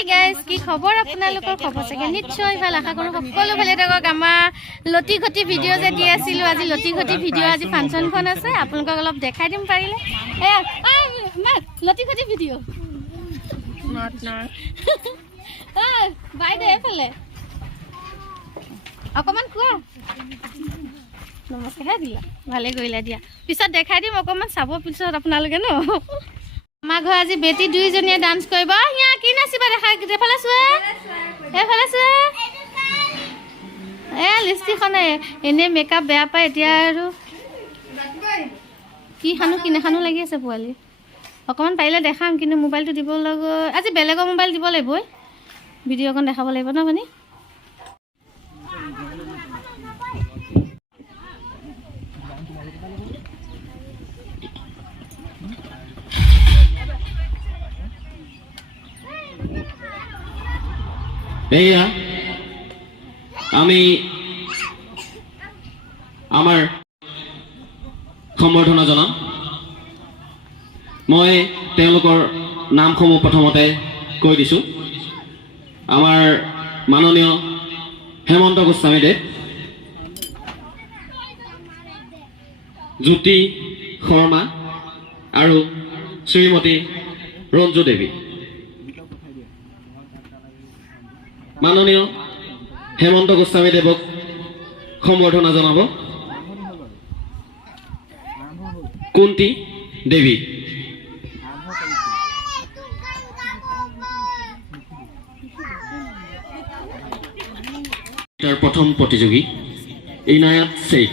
Hi guys, কি খবৰ আপোনালোকৰ? খবৰ চাগে নিশ্চয় ভাল, আশা কৰোঁ সকলো ভালে থাকক। আমাৰ লতি ঘটি ভিডিঅ' যে দি আছিলোঁ, আজি লতি ঘটি ভিডিঅ', আজি ফাংচনখন আছে, আপোনালোকক অলপ দেখাই দিম পাৰিলে। এয়া লতি ঘটি ভিডিঅ' বাইদেউ এইফালে অকণমান কোৱা। নমস্কাৰ দিলা, ভালে কৰিলা দিয়া, পিছত দেখাই দিম অকণমান, চাব পিছত আপোনালোকে ন। আমাৰ ঘৰ আজি বেটি দুইজনীয়ে ডান্স কৰিব। ইয়াৰ কি নাচিবা দেখাই, এইফালে চোৱা, এইফালে চোৱা। লিপষ্টিকখনে এনেই মেকআপ বেয়া পায়, এতিয়া আৰু কি খানো কি নাখানো লাগি আছে পোৱালি। অকণমান পাৰিলে দেখাম, কিন্তু মোবাইলটো দিব লাগিব আজি, বেলেগৰ মোবাইল দিব লাগিব, ভিডিঅ' অকণ দেখাব লাগিব ন মানে। এয়া আমি আমাৰ সম্বৰ্ধনা জনাম। মই তেওঁলোকৰ নামসমূহ প্ৰথমতে কৈ দিছোঁ। আমাৰ মাননীয় হেমন্ত গোস্বামীদেৱ, জ্যোতি শৰ্মা আৰু শ্ৰীমতী ৰঞ্জু দেৱী। মাননীয় হেমন্ত গোস্বামীদেৱক সম্বৰ্ধনা জনাব কুন্তি দেৱী। তাৰ প্ৰথম প্ৰতিযোগী ইনায়াত শেখ।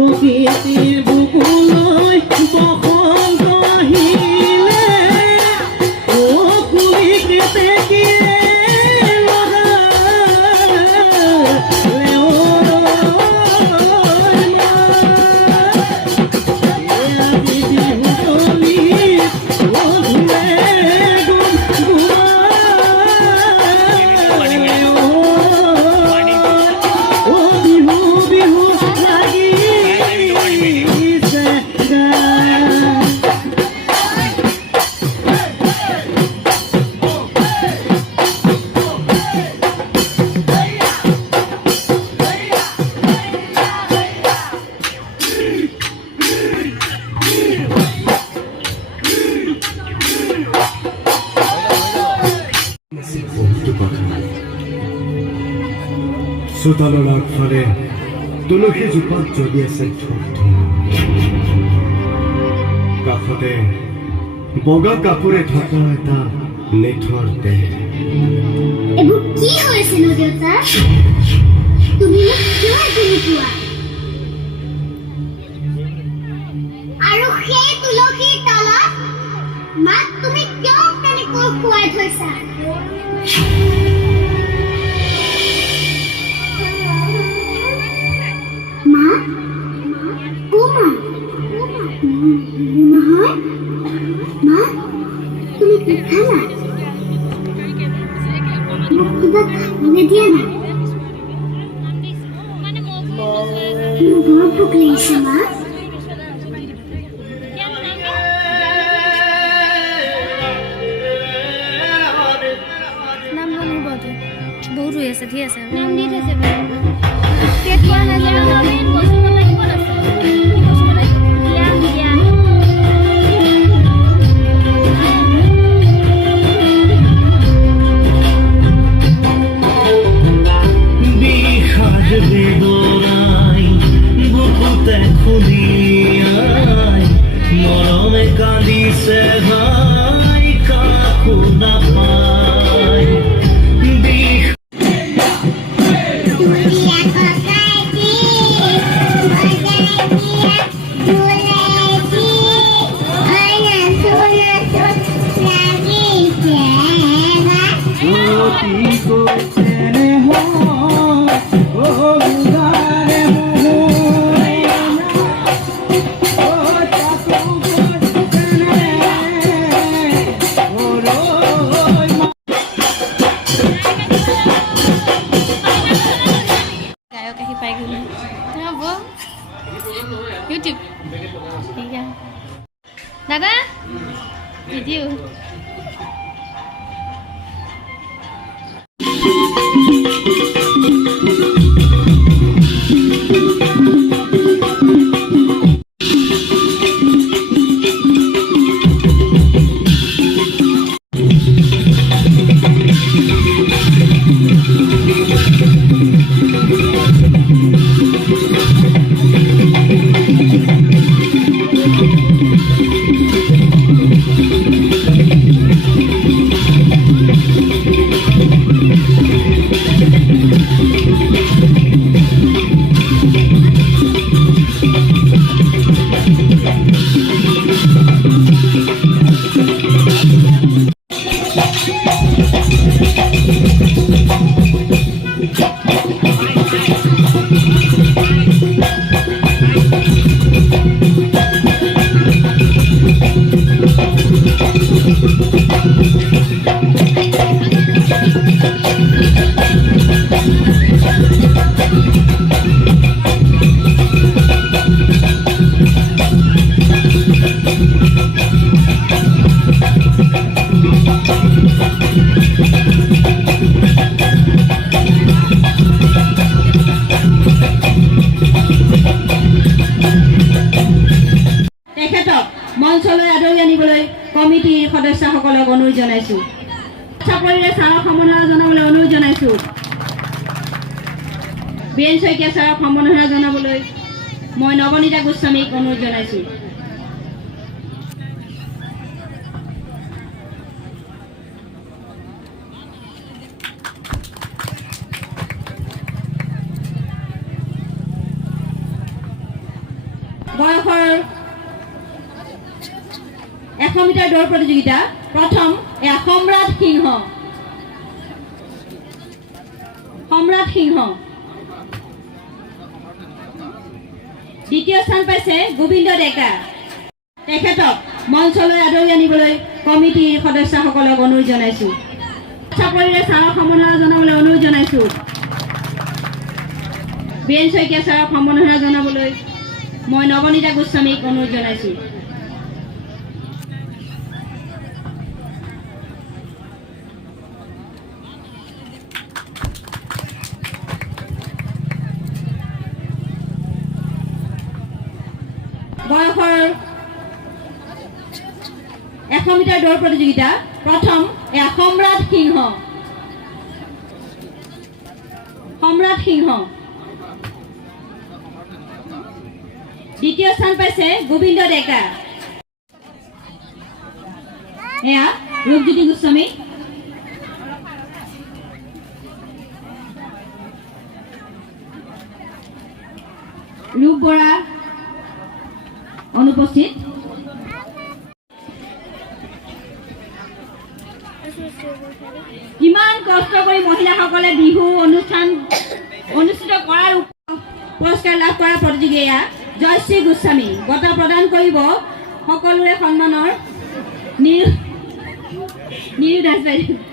প্ৰকৃতিৰ বুকুলৈ বসন্ত আহিলে অ কুলিতে কিৰে চোতালৰ আগফালে তুলসী জোপাত জ্বলি আছে কাষতে বগা কাপোৰে থকা এটা নিথৰ দেহ। এইবোৰ কি হৈছেনো দেউতা? তুমি মোক কিয় এজনী কোৱা? আৰু সেই তুলসীৰ তলত মাক তুমি কিয় তেনেকৈ শুৱাই থৈছা? মা অ মা নহয় মা তুমি কি খালা? মোক কিবা খাবলৈ দিয়া না। মোৰ বৰ ভোক লাগিছে মা। বহুত হৈ আছে ঠিক আছে নাম দি থৈছে মৰমে কান্দিছে ভাই কাকো নাপায় YouTube. Iya. Dada. Video. মঞ্চলৈ আদৰি আনিবলৈ কমিটিৰ সদস্যসকলক অনুৰোধ জনাইছো। চাপৰিৰে ছাৰক সম্বৰ্ধনা জনাবলৈ অনুৰোধ জনাইছো। বীৰেন শইকীয়া ছাৰক সম্বৰ্ধনা জনাবলৈ মই নৱনীতা গোস্বামীক অনুৰোধ জনাইছো। মিটাৰ দৌৰ প্ৰতিযোগিতা প্ৰথম সম্ৰাট সিংহ দ্বিতীয় স্থান পাইছে গোবিন্দ ডেকা তেখেতক মঞ্চলৈ আদৰি আনিবলৈ কমিটিৰ সদস্যসকলক অনুৰোধ জনাইছোঁ চাপৰিৰে ছাৰক সম্বৰ্ধনা জনাবলৈ অনুৰোধ জনাইছোঁ বীৰেন শইকীয়া ছাৰক সম্বৰ্ধনা জনাবলৈ মই নৱনীতা গোস্বামীক অনুৰোধ জনাইছোঁ বয়সৰ 100 মিটাৰ দৌৰ প্ৰতিযোগিতা প্ৰথম সম্ৰাট সিংহ দ্বিতীয় স্থান পাইছে গোবিন্দ ডেকা এয়া ৰূপজ্যোতি গোস্বামী ৰূপ বৰা অনুপস্থিত কিমান কষ্ট কৰি মহিলাসকলে বিহু অনুষ্ঠান অনুষ্ঠিত কৰাৰ পুৰস্কাৰ লাভ কৰা প্ৰতিযোগিতা জয়শ্ৰী গোস্বামী বঁটা প্ৰদান কৰিব সকলোৰে সন্মানৰ নিৰু দাস বাইদেউ